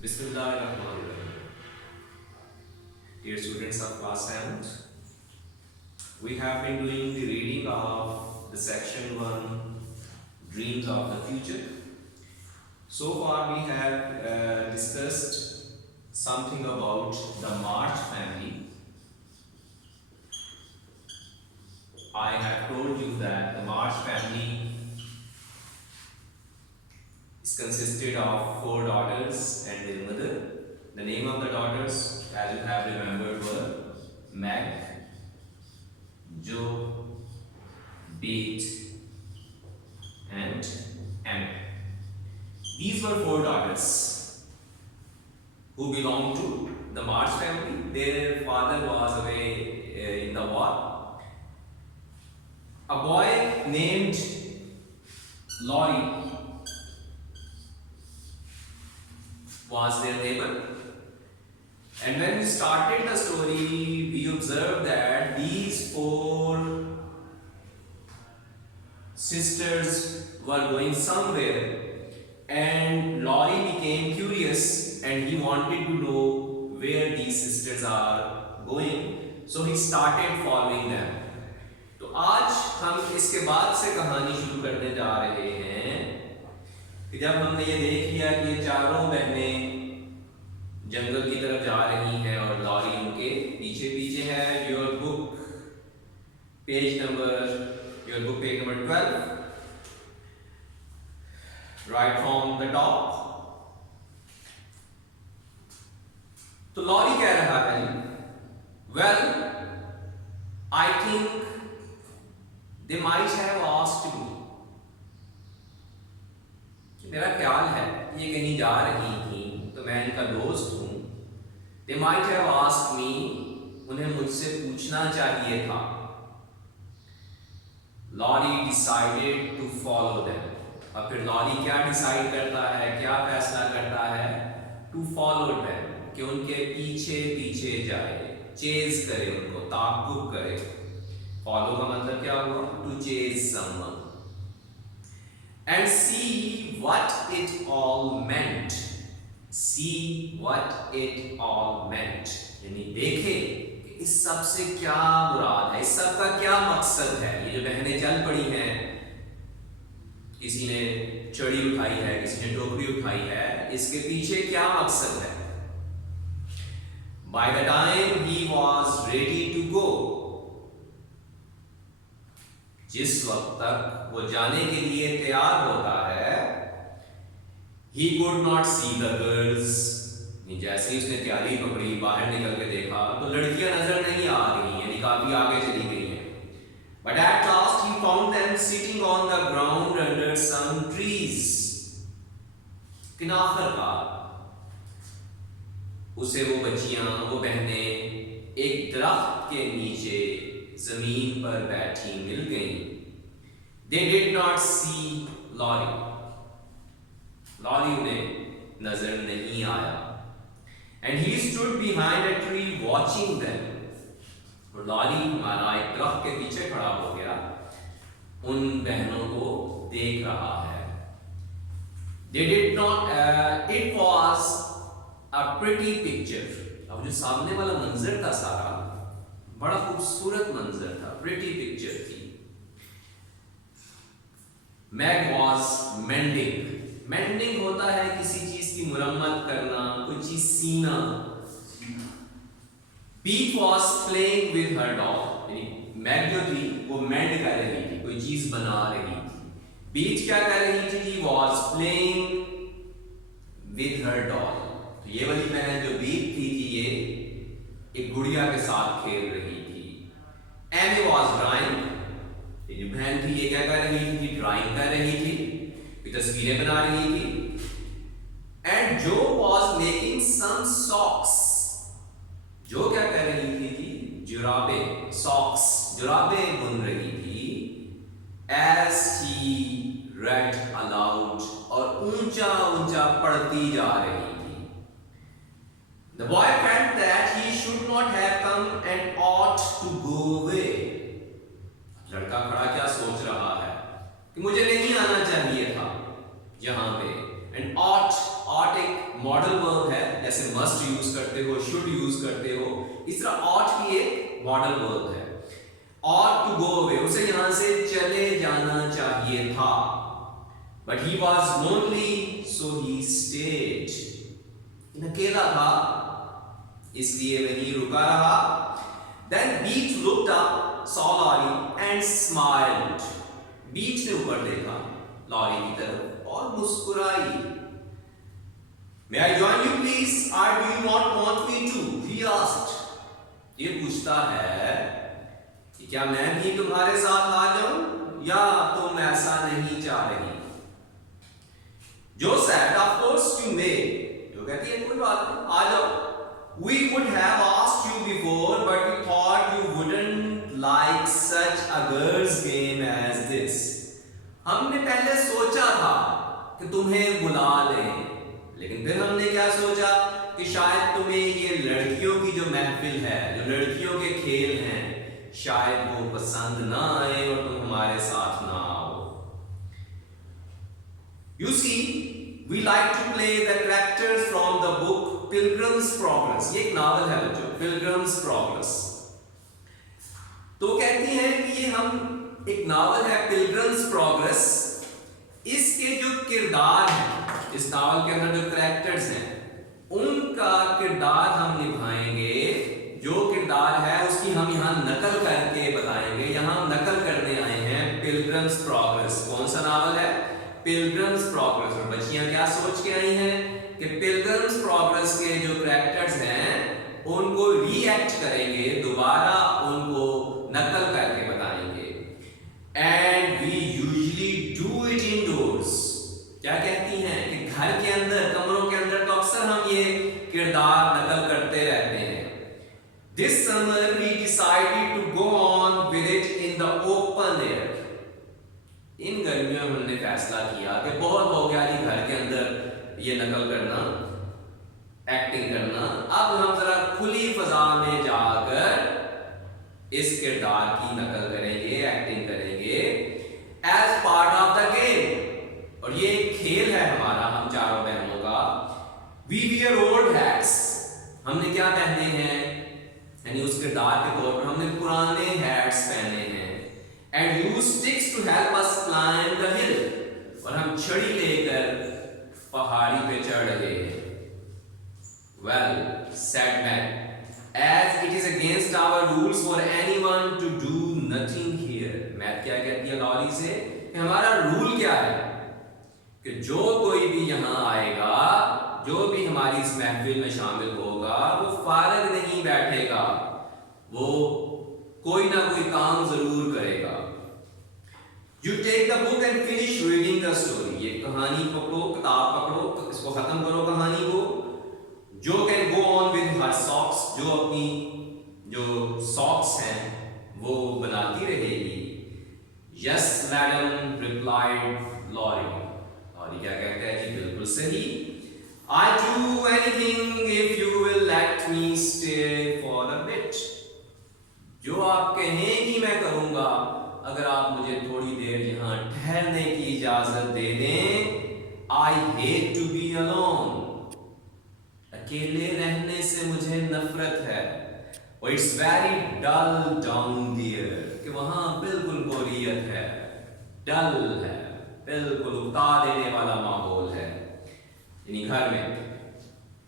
Bismillahirrahmanirrahim. Dear students of class 7th, we have been doing the reading of the section 1 Dreams of the Future. So far we have discussed something about the March family. I have told you that the March family is consisted of 4 daughters and their mother. The name of the daughters, as you have remembered, were Meg, Jo, Beat, and Anne. These were 4 daughters who belonged to the March family. Their father was away in the war. A boy named Laurie was their neighbor. And when we started the story, we observed that these 4 sisters were going somewhere, and Laurie became curious and he wanted to know where these sisters are going. So he started following them. तो आज हम इसके बाद से कहानी शुरू करने जा रहे हैं कि जब हमने ये देख लिया कि ये चारों बहनें जंगल की तरफ जा रही हैं और लॉरी उनके पीछे पीछे है। Your book page number 12, right from the top. तो लॉरी कह रहा है, well I think they might have asked me, मेरा ख्याल है ये कहीं जा रही थी तो मैं इनका दोस्त हूं। They might have asked me, उन्हें मुझसे पूछना चाहिए था। Laurie decided to follow them. और फिर लॉरी क्या डिसाइड करता है, क्या फैसला करता है? To follow them, कि उनके पीछे पीछे जाए, चेज करे उनको, ताक़ुब करे। फॉलो का मतलब क्या हुआ? To chase someone and see what it all meant. See what it all meant, यानी देखे कि इस सब से क्या मुराद है, इस सब का क्या मकसद है। ये जो बहनें चल पड़ी हैं, किसी ने चड़ी उठाई है, किसी ने टोकरी उठाई है, इसके पीछे क्या मकसद है। By the time he was ready to go, जिस वक्त तक वो जाने के लिए तैयार होता है, he could not see the girls. जैसे ही उसने तैयारी पकड़ी, बाहर निकल के देखा तो लड़कियां नजर नहीं आ रही, यानी काफी आगे चली गई हैं। But at last he found them sitting on the ground under some trees. लेकिन आखिरकार उसे वो बच्चियां, वो बहनें एक दरख्त के नीचे जमीन पर बैठी मिल गईं। They did not see Laurie. Laurie उन्हें नजर नहीं आया। And he stood behind a tree watching them. और लॉरी हमारा एक दरख्त के पीछे खड़ा हो गया, उन बहनों को देख रहा है। They did not. It was a pretty picture. अब जो सामने वाला मंजर था सारा बड़ा खूबसूरत मंजर था, pretty picture थी। Meg was mending. मेंडिंग होता है किसी चीज की मुरम्मत करना, कोई चीज सीना। Beat was playing with her doll. यानी मैग जो थी वो मेंड कर रही थी, कोई चीज बना रही थी। बीट क्या कर रही थी? was playing with her doll. तो ये वाली बहन जो बीट थी ये एक गुड़िया के साथ खेल रही थी। Anne was drawing. ये जो बहन थी ये क्या कर रही थी? ड्राइंग कर रही थी, तस्वीरें बना रही थी। एंड जो वॉज मेकिंग सम सॉक्स, जो क्या कर रही थी? जुराबे, सॉक्स, जुराबे बुन रही थी। एज ही रेड अलाउड, और ऊंचा ऊंचा पढ़ती जा रही थी। The boy felt that he should not have come and ought to go away. लड़का खड़ा क्या सोच रहा है कि मुझे नहीं आना चाहिए था यहाँ पे। एंड ऑट एक मॉडल वर्ब है, जैसे मस्ट यूज करते हो, शुड यूज करते हो, इस तरह ought भी एक मॉडल वर्ब है। ought to go away, उसे यहां से चले जाना चाहिए था, but he was lonely so he stayed, अकेला था इसलिए वहीं रुका रहा। Then Beach looked up, saw Laurie and smiled. बीच ने ऊपर देखा लॉरी की तरफ और मुस्कुराई। May I join you please? Or do you not want me to? He asked. ये पूछता है कि क्या मैं भी तुम्हारे साथ आ जाऊं या तुम ऐसा नहीं चाह रही? जो said, of course you may. जो कहती है कोई बात नहीं, आ जाओ। We would have asked you before, but we thought you wouldn't like such a girls' game as this. हमने पहले सोचा था कि तुम्हें बुला लें, लेकिन फिर हमने क्या सोचा कि शायद तुम्हें ये लड़कियों की जो महफिल है, जो लड़कियों के खेल हैं, शायद वो पसंद ना आए और तुम हमारे साथ ना आओ। You see, we like to play the characters from the book Pilgrim's Progress. ये एक नावल है बच्चों, Pilgrim's Progress। तो कहती हैं कि ये हम एक नावल है Pilgrim's Progress, इसके जो किरदार हैं, इस नावल के अंदर जो कैरेक्टर्स हैं, उनका किरदार हम निभाएंगे। जो किरदार है उसकी हम यहाँ नकल करके बताएंगे। यहाँ हम नकल करने आए हैं Pilgrim's Progress। कौन सा नावल है? Pilgrim's Progress। और बच्चियां क्या सोच के आई हैं कि Pilgrim's Progress के जो कैरेक्टर्स हैं उनको रीएक्ट करेंगे, दोबारा उनको नकल करके बताएंगे। And we usually do it indoors। क्या कहती हैं कि घर के अंदर, कमरों के अंदर तो अक्सर हम ये किरदार नकल करते रहते हैं। This summer we decided to go on with it in the open air। इन गर्मियों में हमने फैसला किया कि बहुत हो गया जी घर के अंदर ये नकल करना, एक्टिंग करना, अब हम जरा खुली फजा में जाकर इस किरदार की नकल करेंगे, एक्टिंग करेंगे as part of the game. और ये खेल है हमारा, हम चारों बहनों का। वी वियर ओल्ड हैट्स, हमने क्या पहने हैं, यानी उस किरदार के तौर पर हमने पुराने हैट्स पहने हैं। And use sticks to help us climb the hill, और हम छड़ी लेकर पहाड़ी पे चढ़ रहे हैं। Well, said Matt, as it is against our rules for anyone to do nothing here। Matt क्या कहती है लॉरी से कि हमारा रूल क्या है कि जो कोई भी यहाँ आएगा, जो भी हमारी इस महफिल में शामिल होगा, वो फारग नहीं बैठेगा, वो कोई ना कोई काम जरूर करेगा। You take the book and finish reading the story। ये कहानी पकड़ो, किताब पकड़ो, इसको खत्म करो कहानी को। जो can go on with her socks, जो अपनी जो socks हैं वो बनाती रहेगी। Yes madam, replied Laurie। Laurie क्या कहता है जी, बिल्कुल सही। I do anything if you will let me stay for a bit। जो आप कहेंगी मैं करूंगा, अगर आप मुझे थोड़ी देर यहाँ ठहरने की इजाजत दे दें। I hate to be alone। अकेले रहने से मुझे नफरत है। और it's very dull down there, कि वहां बिल्कुल बोरियत है, डल है, बिल्कुल उकता देने वाला माहौल है यानी घर में।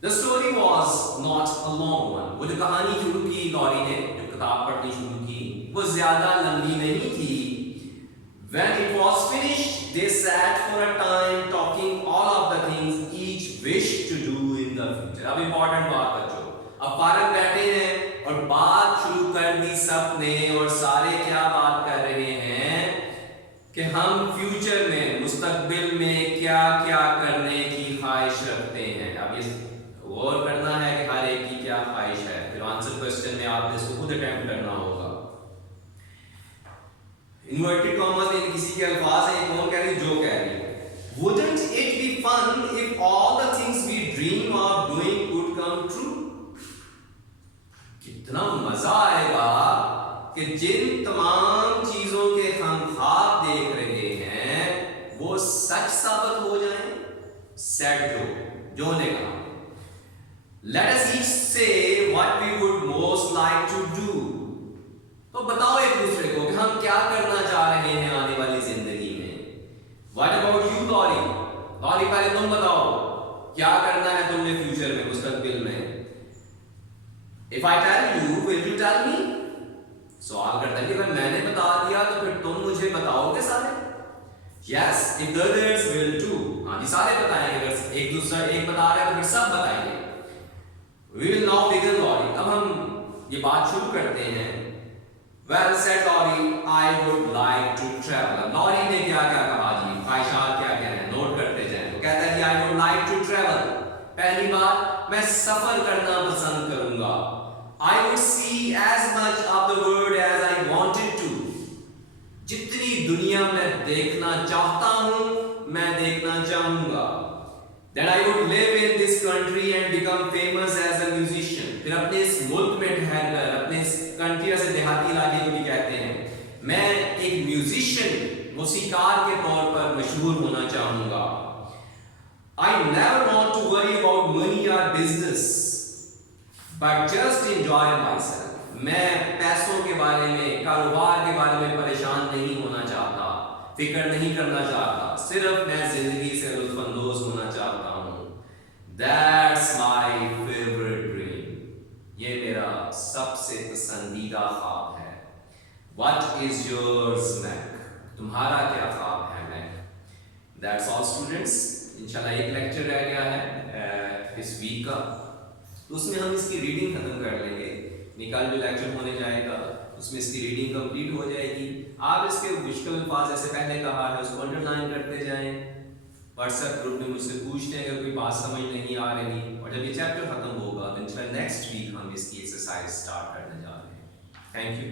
The story was not a long one। वो जो कहानी शुरू की लॉरी ने, जो किताब पढ़नी शुरू की, वो ज्यादा लंबी नहीं थी। When it was finished, they sat for a time talking all of the things each wished to do in the future। अब इम्पोर्टेंट बात बच्चों, अब फारग बैठे हैं और बात शुरू कर दी सबने, और सारे क्या बात कर रहे हैं कि हम फ्यूचर में, मुस्तकबिल में क्या क्या करने की ख्वाहिश रखते हैं। अब इस गौर करना है कि हर एक की क्या ख्वाहिश है, फिर आंसर क्वेश्चन में आपने इसको खुद अटेम्प्ट करना होगा। इन्वर्टेड कॉमर्स में किसी के अल्फाज हैं, कौन कह रही, जो कह रही है। Wouldn't it be fun if all the things we dream of doing could come true? कितना मजा आएगा कि जिन तमाम चीजों के हम ख्वाब देख रहे हैं वो सच साबित हो जाएं। सेड जो ने कहा Let us each say what we would most like to do. तो बताओ एक दूसरे को कि हम क्या करना चाह रहे हैं आने वाली जिंदगी में. What about you, Lori? Lori, पहले तुम बताओ क्या करना है तुमने फ्यूचर में, मुस्तकबिल में. If I tell you, will you tell me? सवाल करता है कि अगर मैंने बता दिया तो फिर तुम मुझे बताओगे सारे. Yes, if the others will too. हाँ जी, सारे बताएंगे. अगर एक दूसरा एक बता रहा है तो फिर सब बताएंगे. We will now begin, Lori. अब हम ये बात शुरू करते हैं. Well said, Lori. I would like to travel. Lori ने क्या क्या कहा जी, ख्वाहिशात क्या क्या है, नोट करते जाएं. तो कहता है कि I would like to travel. पहली बात, मैं सफर करना पसंद करूंगा. I would see as much of the world as I wanted to. जितनी दुनिया मैं देखना चाहता हूं, मैं देखना चाहूंगा. That I would live in this country and become famous as a musician. फिर अपने इस मुल्क में ठहरकर, अपने इस कंट्री ऐसे देहाती इलाके को भी कहते हैं, मैं एक म्यूजिशियन, मौसीकार के तौर पर मशहूर होना चाहूंगा. I never want to worry about money or business, but just enjoy myself. मैं पैसों के बारे में, कारोबार के बारे में परेशान नहीं होना चाहता, फिक्र नहीं करना चाहता, सिर्फ मैं जिंदगी से लुत्फानंदोज होना चाहता हूँ. That's my favorite dream. ये मेरा सबसे पसंदीदा ख्वाब है. What is yours, Mac? तुम्हारा क्या ख्वाब है, Mac? That's all, students. इंशाल्लाह एक लेक्चर रह गया है इस वीक का, तो उसमें हम इसकी रीडिंग खत्म कर लेंगे. निकाल जो लेक्चर होने जाएगा उसमें इसकी रीडिंग कंप्लीट हो जाएगी. आप इसके मुश्किल अल्फाज जैसे पहले कहा है उसको अंडरलाइन करते जाएं. व्हाट्सएप ग्रुप में मुझसे पूछते हैं अगर कोई बात समझ नहीं आ रही, और जब ये चैप्टर खत्म होगा तो इंशाल्लाह नेक्स्ट वीक हम इसकी एक्सरसाइज स्टार्ट करने जा रहे हैं. Thank you.